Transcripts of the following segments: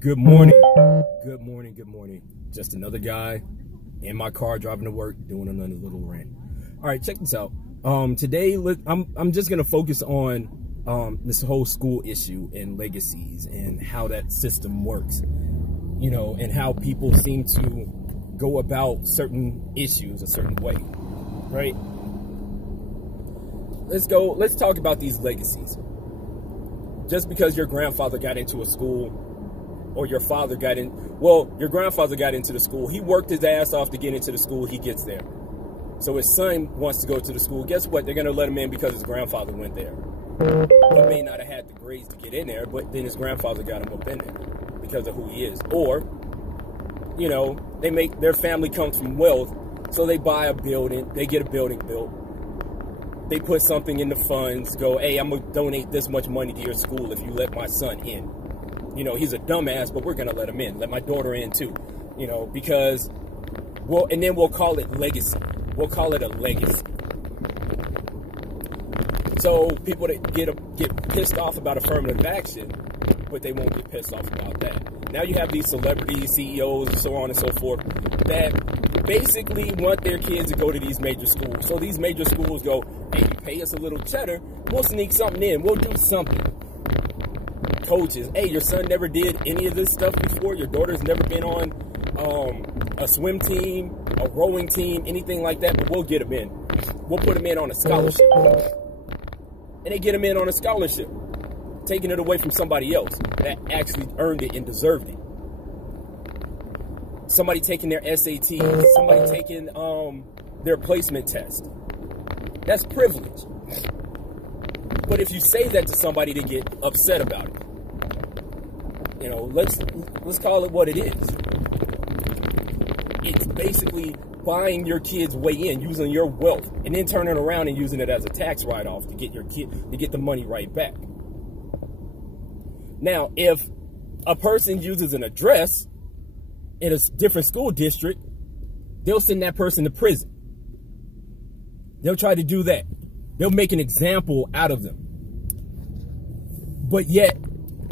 Good morning. Good morning. Good morning. Just another guy in my car driving to work doing another little rant. All right, check this out. Today I'm just gonna focus on this whole school issue and legacies and how that system works. You know, and how people seem to go about certain issues a certain way. Right? Let's talk about these legacies. Just because your grandfather got into a school, or your father got in, well, your grandfather got into the school, he worked his ass off to get into the school, he gets there. So his son wants to go to the school. Guess what? They're going to let him in because his grandfather went there. He may not have had the grades to get in there, but then his grandfather got him up in there because of who he is. Or, you know, their family comes from wealth, so they buy a building, they get a building built. They put something in the funds, go, hey, I'm going to donate this much money to your school if you let my son in. You know, he's a dumbass, but we're going to let him in. Let my daughter in too. You know, because, well, and then we'll call it legacy. We'll call it a legacy. So people that get pissed off about affirmative action, but they won't get pissed off about that. Now you have these celebrities, CEOs, and so on and so forth, that basically want their kids to go to these major schools. So these major schools go, hey, you pay us a little cheddar, we'll sneak something in, we'll do something. Coaches, hey, your son never did any of this stuff before, your daughter's never been on a swim team, a rowing team, anything like that, but we'll get them in. We'll put them in on a scholarship. And they get them in on a scholarship, taking it away from somebody else that actually earned it and deserved it. Somebody taking their SATs, somebody taking their placement test. That's privilege. But if you say that to somebody, they get upset about it. You know, let's call it what it is. It's basically buying your kid's way in, using your wealth, and then turning around and using it as a tax write-off to get your kid to get the money right back. Now, if a person uses an address in a different school district, they'll send that person to prison. They'll try to do that. They'll make an example out of them. But yet,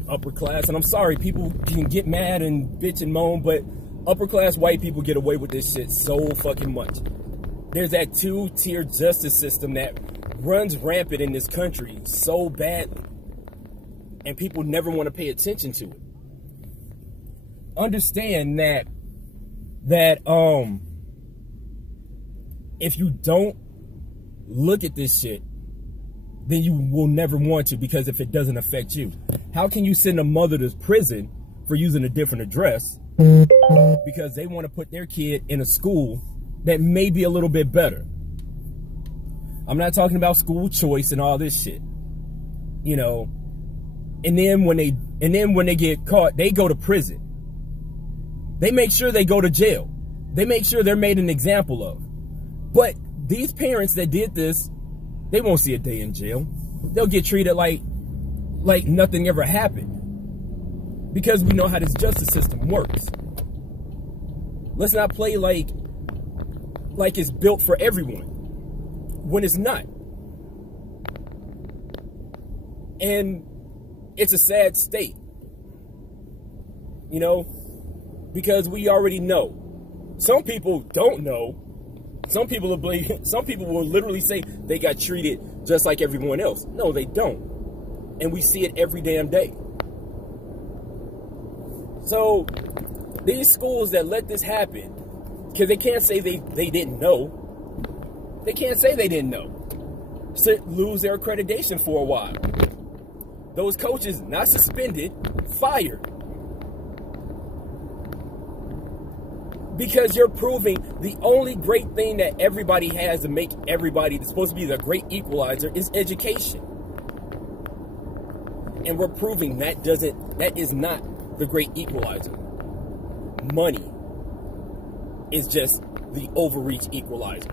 upper class, and I'm sorry, people can get mad and bitch and moan, but upper class white people get away with this shit so fucking much. There's that two-tier justice system that runs rampant in this country so badly. And people never want to pay attention to it. Understand that if you don't look at this shit, then you will never want to, because if it doesn't affect you. How can you send a mother to prison for using a different address because they want to put their kid in a school that may be a little bit better? I'm not talking about school choice and all this shit. You know, and then when they get caught, they go to prison. They make sure they go to jail. They make sure they're made an example of. But these parents that did this, they won't see a day in jail. They'll get treated like nothing ever happened. Because we know how this justice system works. Let's not play like it's built for everyone when it's not. And it's a sad state. You know, because we already know. Some people don't know. Some people will literally say they got treated just like everyone else. No, they don't. And we see it every damn day. So these schools that let this happen, because they can't say they didn't know. They can't say they didn't know. So lose their accreditation for a while. Those coaches, not suspended, fired. Because you're proving the only great thing that everybody has to make everybody that's supposed to be the great equalizer is education. And we're proving that is not the great equalizer. Money is just the overreach equalizer.